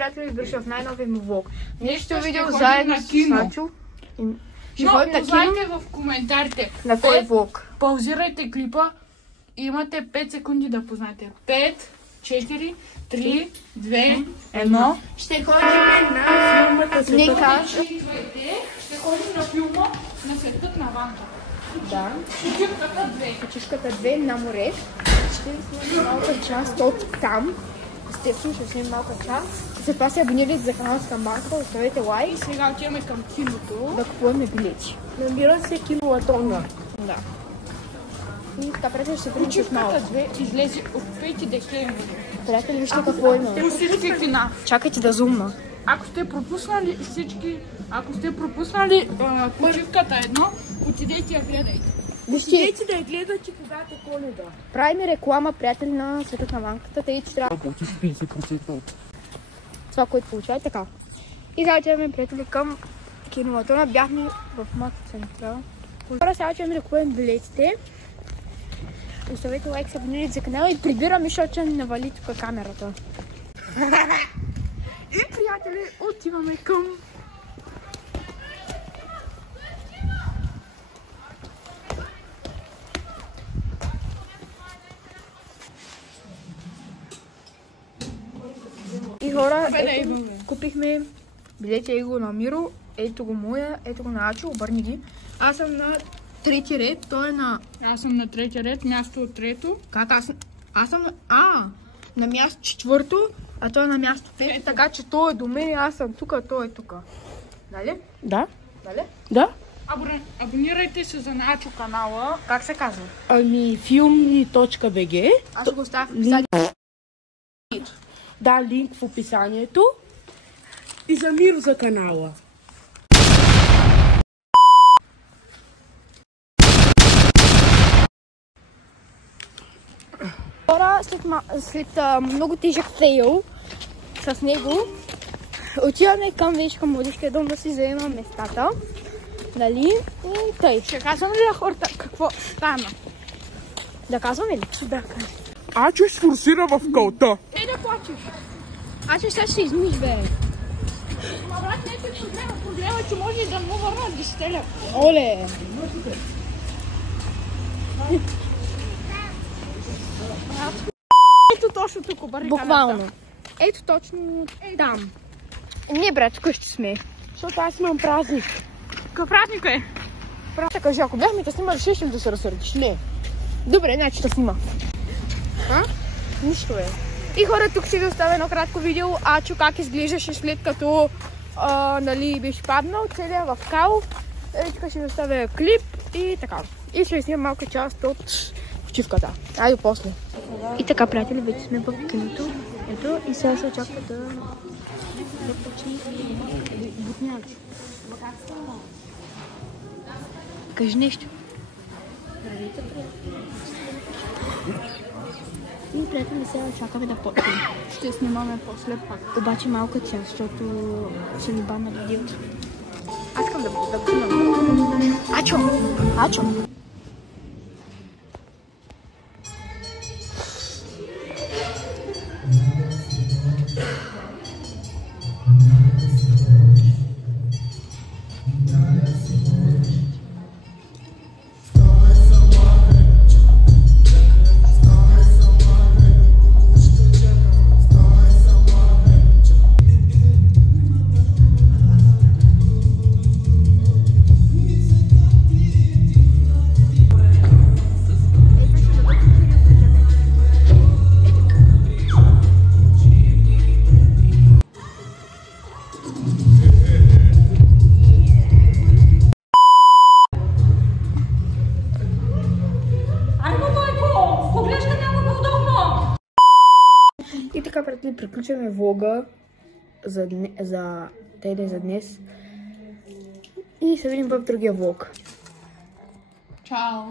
приятели, дошли в най-новия му влог. Нещо видео заедно с Начо. Но познайте в коментарите. На кой влог? Паузирайте клипа и имате 5 секунди да познаете. 5, 4, 3, 2, 1. Ще ходим на филмата Светът. Ще ходим на филма на Светът на Ванка. Да. Почивката 2. Почивката 2 на море. Ще снимем малка част от там. Естествено, ще снимем малка част. След това се абонирайте за канала с камбанката, оставете лайк. И сега отиваме към киното. Да купуваме билети. Намира се кинолатонга. Да. И така, приятели, ще видим с малко. Почивката 2 излезе от 5 декември. Приятели, вижте какво има. По всички кина. Чакайте да зумна. Ако сте пропуснали всички, почивката 1, отидете я гледайте. Вижте, Идете да я гледате когато е Коледа. правим реклама, приятели, на Светът на Ванката, тъй че трябва да Получиш 50% от това, което получава така. И сега отиваме, приятели, към кинолатона. Бяхме в Мак Централ. Хора, сега отиваме да купим билетите. Оставете лайк, се абонирайте за канала и прибираме, защото ще ни навали тук камерата. И, приятели, отиваме към... И хора, ето, купихме билети, ето го на Миро, ето го моя, ето го на Ачо, обърни ги. Аз съм на трети ред, той е на... Аз съм на трети ред, място от трето. Как аз съм на място четвърто, а той е на място пето, така че той е до мен, аз съм тук, а той е тук. Нали? Да? Нали? Да? Абонирайте се за Начо канала. Как се казва? Ами filmni.bg. Аз ще го оставя в описанието. Да, линк в описанието. И за Миро за канала. Хора, след много тежък фейл с него, отиваме към младежкия дом да си вземем местата. Нали? И тъй. Ще казвам ли на хората какво стана? Да казваме ли? Да, кажа. Ачо сфорсира в кълта. Ей да плачеш. Аз ще се измиш, бе. Ма брат, не е проблема. Проблема е, че може и да му върнат 10 лева. Оле! Ето точно тук, барикадата. Буквално. Ето точно там. Не, брат, тук ще сме. Защото аз имам празник. Какъв празник е? Просто кажи, ако бяхме да снимали, ще ли да се разсърдиш? Не. Добре, значи да снима. Нищо е. И хора, тук ще ви оставя едно кратко видео, Ачо как изглеждаше след като нали, беше паднал целия в кал. Тук ще ви оставя клип и така. И ще ви снимам малка част от почивката. Айде после. И така, приятели, вече сме в киното. Ето, и сега се очаква да почне бутняк. Кажи нещо. Здравейте, приятели. И приятели, сега чакаме да почнем. Ще снимаме после пак. Обаче малка част, защото ще ни банна видеото. Аз искам да снимам. Ачо! И така, приятели, приключваме влога за днес. И се видим в другия влог. Чао!